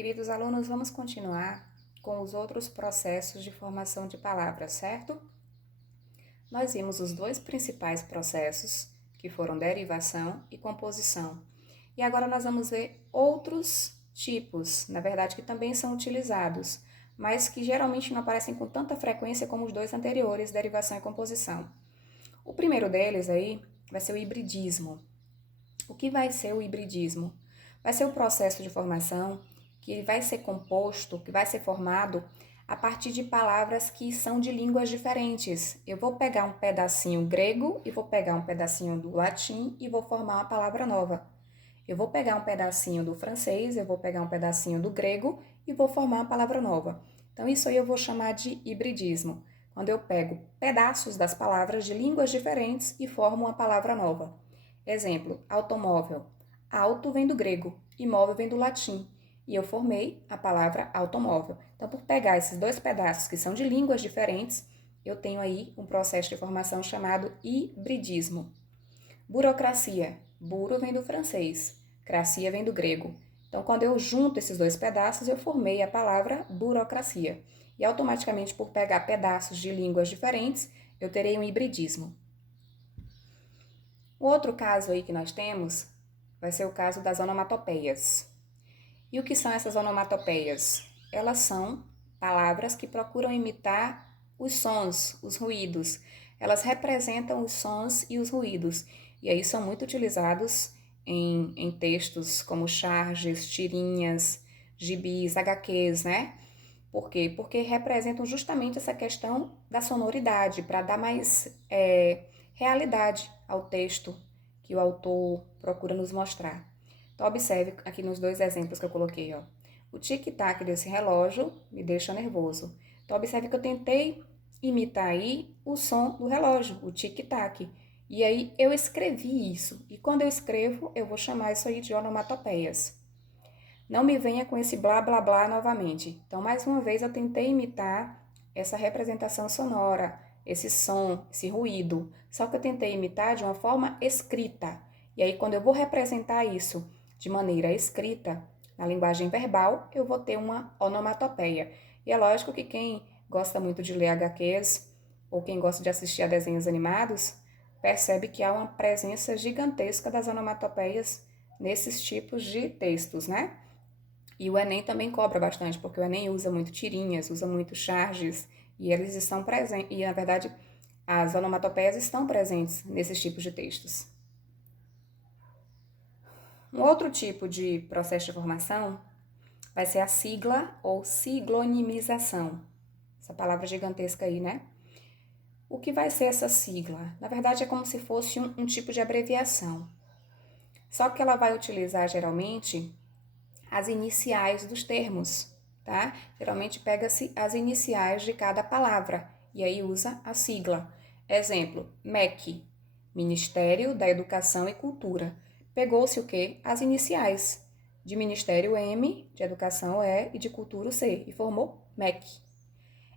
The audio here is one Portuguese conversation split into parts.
Queridos alunos, vamos continuar com os outros processos de formação de palavras, certo? Nós vimos os dois principais processos, que foram derivação e composição. E agora nós vamos ver outros tipos, na verdade, que também são utilizados, mas que geralmente não aparecem com tanta frequência como os dois anteriores, derivação e composição. O primeiro deles aí vai ser o hibridismo. O que vai ser o hibridismo? Vai ser o processo de formação que vai ser composto, que vai ser formado a partir de palavras que são de línguas diferentes. Eu vou pegar um pedacinho grego e vou pegar um pedacinho do latim e vou formar uma palavra nova. Eu vou pegar um pedacinho do francês, eu vou pegar um pedacinho do grego e vou formar uma palavra nova. Então, isso aí eu vou chamar de hibridismo, quando eu pego pedaços das palavras de línguas diferentes e formo uma palavra nova. Exemplo, automóvel. Auto vem do grego e móvel vem do latim. E eu formei a palavra automóvel. Então, por pegar esses dois pedaços que são de línguas diferentes, eu tenho aí um processo de formação chamado hibridismo. Burocracia. Buro vem do francês, cracia vem do grego. Então, quando eu junto esses dois pedaços, eu formei a palavra burocracia. E automaticamente, por pegar pedaços de línguas diferentes, eu terei um hibridismo. O outro caso aí que nós temos vai ser o caso das onomatopeias. E o que são essas onomatopeias? Elas são palavras que procuram imitar os sons, os ruídos. Elas representam os sons e os ruídos. E aí são muito utilizados em textos como charges, tirinhas, gibis, HQs, né? Por quê? Porque representam justamente essa questão da sonoridade, para dar mais realidade ao texto que o autor procura nos mostrar. Então, observe aqui nos dois exemplos que eu coloquei, ó. O tic-tac desse relógio me deixa nervoso. Então, observe que eu tentei imitar aí o som do relógio, o tic-tac. E aí, eu escrevi isso. E quando eu escrevo, eu vou chamar isso aí de onomatopeias. Não me venha com esse blá, blá, blá novamente. Então, mais uma vez, eu tentei imitar essa representação sonora, esse som, esse ruído. Só que eu tentei imitar de uma forma escrita. E aí, quando eu vou representar isso de maneira escrita, na linguagem verbal, eu vou ter uma onomatopeia. E é lógico que quem gosta muito de ler HQs ou quem gosta de assistir a desenhos animados, percebe que há uma presença gigantesca das onomatopeias nesses tipos de textos, né? E o Enem também cobra bastante, porque o Enem usa muito tirinhas, usa muito charges, e eles estão presentes, e na verdade as onomatopeias estão presentes nesses tipos de textos. Um outro tipo de processo de formação vai ser a sigla ou siglonimização. Essa palavra gigantesca aí, né? O que vai ser essa sigla? Na verdade, é como se fosse um tipo de abreviação. Só que ela vai utilizar, geralmente, as iniciais dos termos, tá? Geralmente pega-se as iniciais de cada palavra e aí usa a sigla. Exemplo, MEC, Ministério da Educação e Cultura. Pegou-se o quê? As iniciais. De Ministério M, de Educação E e de Cultura o C, e formou MEC.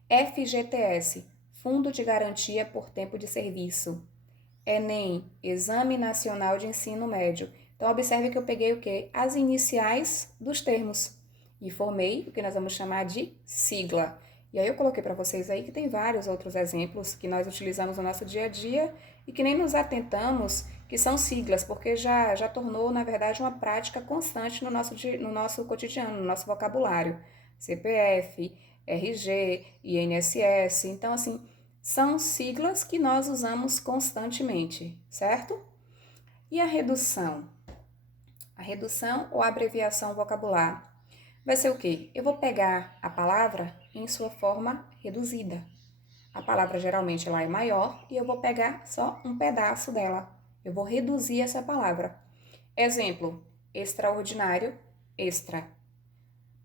FGTS, Fundo de Garantia por Tempo de Serviço. Enem, Exame Nacional de Ensino Médio. Então, observe que eu peguei o quê? As iniciais dos termos e formei o que nós vamos chamar de sigla. E aí eu coloquei para vocês aí que tem vários outros exemplos que nós utilizamos no nosso dia a dia e que nem nos atentamos que são siglas, porque já tornou, na verdade, uma prática constante no nosso cotidiano, no nosso vocabulário. CPF, RG, INSS. Então, assim, são siglas que nós usamos constantemente, certo? E a redução? A redução ou abreviação vocabular vai ser o quê? Eu vou pegar a palavra em sua forma reduzida. A palavra geralmente ela é maior e eu vou pegar só um pedaço dela. Eu vou reduzir essa palavra. Exemplo, extraordinário, extra.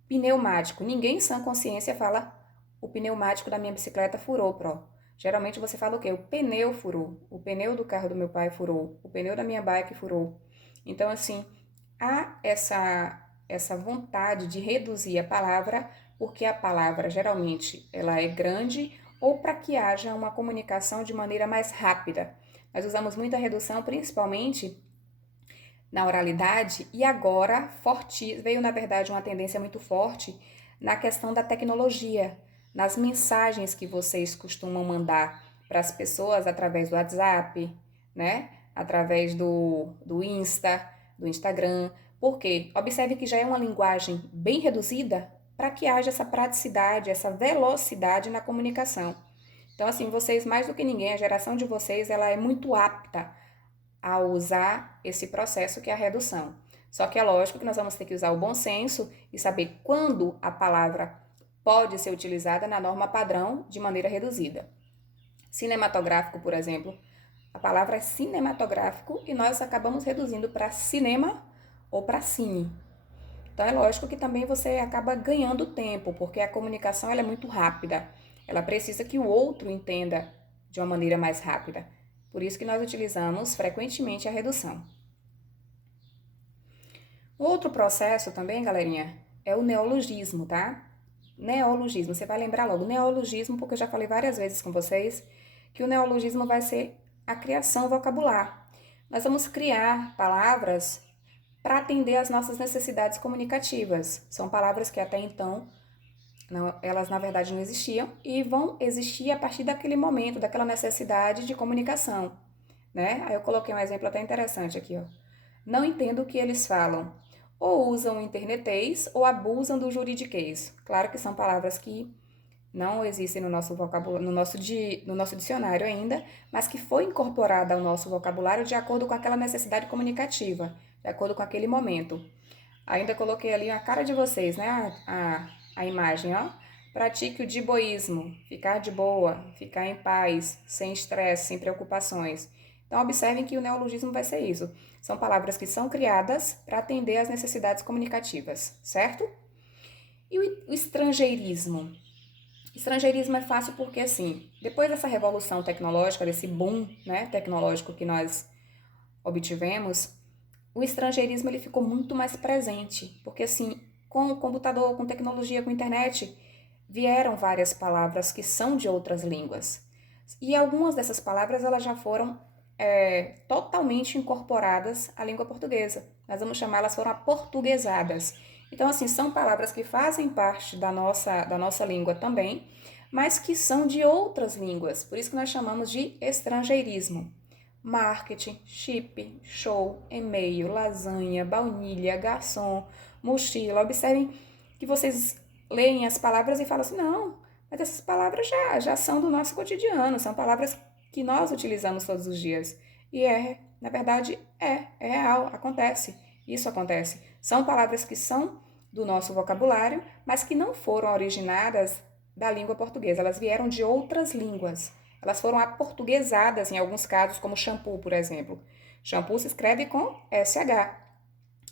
Pneumático. Ninguém em sã consciência fala o pneumático da minha bicicleta furou, pro. Geralmente você fala o quê? O pneu furou. O pneu do carro do meu pai furou. O pneu da minha bike furou. Então, assim, há essa vontade de reduzir a palavra, porque a palavra geralmente ela é grande ou para que haja uma comunicação de maneira mais rápida. Nós usamos muita redução, principalmente na oralidade e agora veio, na verdade, uma tendência muito forte na questão da tecnologia, nas mensagens que vocês costumam mandar para as pessoas através do WhatsApp, né? Através do do Instagram. Por quê? Observe que já é uma linguagem bem reduzida para que haja essa praticidade, essa velocidade na comunicação. Então, assim, vocês, mais do que ninguém, a geração de vocês, ela é muito apta a usar esse processo que é a redução. Só que é lógico que nós vamos ter que usar o bom senso e saber quando a palavra pode ser utilizada na norma padrão de maneira reduzida. Cinematográfico, por exemplo, a palavra é cinematográfico e nós acabamos reduzindo para cinema ou para cine. Então é lógico que também você acaba ganhando tempo, porque a comunicação ela é muito rápida. Ela precisa que o outro entenda de uma maneira mais rápida. Por isso que nós utilizamos frequentemente a redução. Outro processo também, galerinha, é o neologismo, tá? Neologismo, você vai lembrar logo, neologismo, porque eu já falei várias vezes com vocês que o neologismo vai ser a criação vocabular. Nós vamos criar palavras para atender às nossas necessidades comunicativas. São palavras que até então elas na verdade não existiam e vão existir a partir daquele momento, daquela necessidade de comunicação, né? Aí eu coloquei um exemplo até interessante aqui, ó. Não entendo o que eles falam. Ou usam o internetês ou abusam do juridiquês. Claro que são palavras que não existem no nosso vocabulário, no nosso dicionário ainda, mas que foi incorporada ao nosso vocabulário de acordo com aquela necessidade comunicativa, de acordo com aquele momento. Ainda coloquei ali a cara de vocês, né? A imagem, ó. Pratique o diboísmo, ficar de boa, ficar em paz, sem estresse, sem preocupações. Então, observem que o neologismo vai ser isso. São palavras que são criadas para atender às necessidades comunicativas, certo? E o estrangeirismo? Estrangeirismo é fácil porque, assim, depois dessa revolução tecnológica, desse boom, né, tecnológico que nós obtivemos, o estrangeirismo ele ficou muito mais presente, porque assim, com o computador, com tecnologia, com internet, vieram várias palavras que são de outras línguas. E algumas dessas palavras elas já foram totalmente incorporadas à língua portuguesa. Nós vamos chamar, elas foram aportuguesadas. Então, assim, são palavras que fazem parte da nossa língua também, mas que são de outras línguas. Por isso que nós chamamos de estrangeirismo. Marketing, chip, show, e-mail, lasanha, baunilha, garçom, mochila. Observem que vocês leem as palavras e falam assim, não, mas essas palavras já são do nosso cotidiano, são palavras que nós utilizamos todos os dias. E na verdade, é real, acontece. Isso acontece. São palavras que são do nosso vocabulário, mas que não foram originadas da língua portuguesa, elas vieram de outras línguas. Elas foram aportuguesadas em alguns casos, como shampoo, por exemplo. Shampoo se escreve com SH.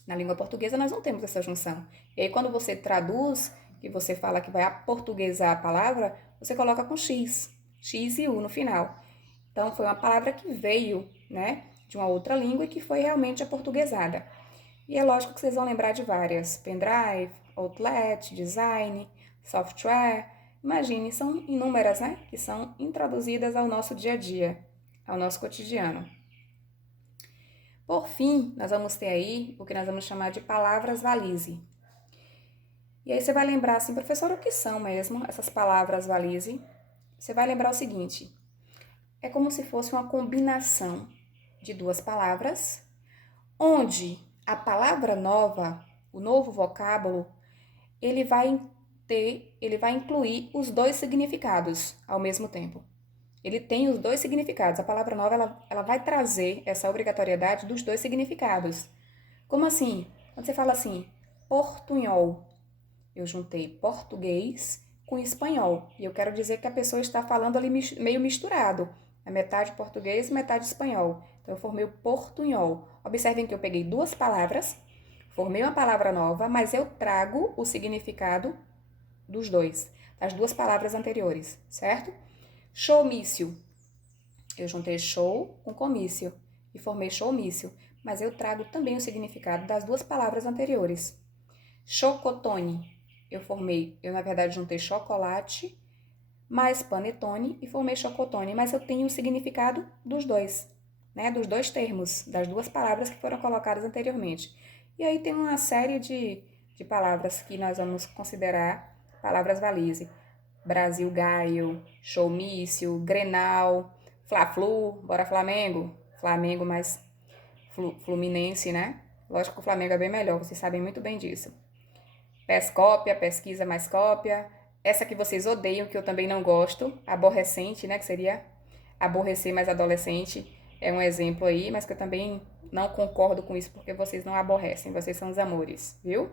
Na língua portuguesa nós não temos essa junção. E aí quando você traduz, que você fala que vai aportuguesar a palavra, você coloca com X. X e U no final. Então foi uma palavra que veio, né, de uma outra língua e que foi realmente aportuguesada. E é lógico que vocês vão lembrar de várias. Pendrive, Outlet, Design, Software. Imagine, são inúmeras, né? Que são introduzidas ao nosso dia a dia, ao nosso cotidiano. Por fim, nós vamos ter aí o que nós vamos chamar de palavras valise. E aí você vai lembrar assim, professor, o que são mesmo essas palavras valise? Você vai lembrar o seguinte, é como se fosse uma combinação de duas palavras, onde a palavra nova, o novo vocábulo, ele vai incluir os dois significados ao mesmo tempo. Ele tem os dois significados. A palavra nova, ela vai trazer essa obrigatoriedade dos dois significados. Como assim? Quando você fala assim, portunhol, eu juntei português com espanhol. E eu quero dizer que a pessoa está falando ali meio misturado. É metade português, metade espanhol. Então, eu formei o portunhol. Observem que eu peguei duas palavras, formei uma palavra nova, mas eu trago o significado dos dois, das duas palavras anteriores, certo? Showmício. Eu juntei show com comício e formei showmício, mas eu trago também o significado das duas palavras anteriores. Chocotone. Eu na verdade juntei chocolate mais panetone e formei chocotone, mas eu tenho o significado dos dois. né, dos dois termos, das duas palavras que foram colocadas anteriormente. E aí tem uma série de palavras que nós vamos considerar palavras valise. Brasil Gaio, showmício, Grenal, Fla-Flu, bora Flamengo. Flamengo mais Fluminense, né? Lógico que o Flamengo é bem melhor, vocês sabem muito bem disso. Pescópia, pesquisa mais cópia. Essa que vocês odeiam, que eu também não gosto, aborrecente, né? Que seria aborrecer mais adolescente. É um exemplo aí, mas que eu também não concordo com isso, porque vocês não aborrecem, vocês são os amores, viu?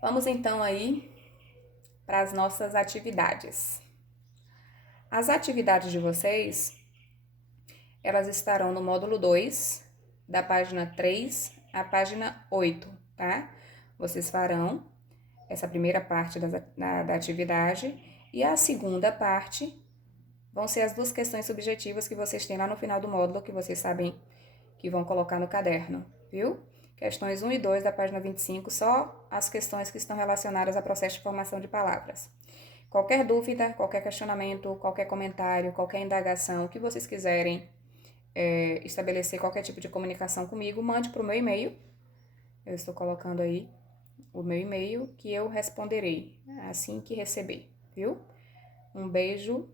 Vamos então aí para as nossas atividades. As atividades de vocês, elas estarão no módulo 2, da página 3 à página 8, tá? Vocês farão essa primeira parte da atividade e a segunda parte vão ser as duas questões subjetivas que vocês têm lá no final do módulo, que vocês sabem que vão colocar no caderno, viu? Questões 1 e 2 da página 25, só as questões que estão relacionadas ao processo de formação de palavras. Qualquer dúvida, qualquer questionamento, qualquer comentário, qualquer indagação que vocês quiserem estabelecer qualquer tipo de comunicação comigo, mande para o meu e-mail. Eu estou colocando aí o meu e-mail que eu responderei assim que receber, viu? Um beijo,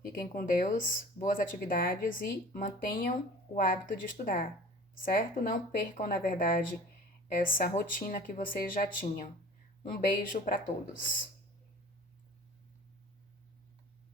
fiquem com Deus, boas atividades e mantenham o hábito de estudar, certo? Não percam, na verdade, essa rotina que vocês já tinham. Um beijo para todos.